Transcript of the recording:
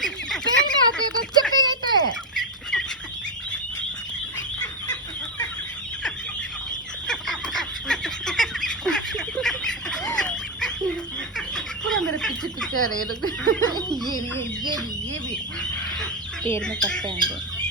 पेड़ में आते तो चप्पे गए थे पूरा मेरे पीछे पीछे आ रहे लोग ये भी पेड़ में कट्टे आएंगे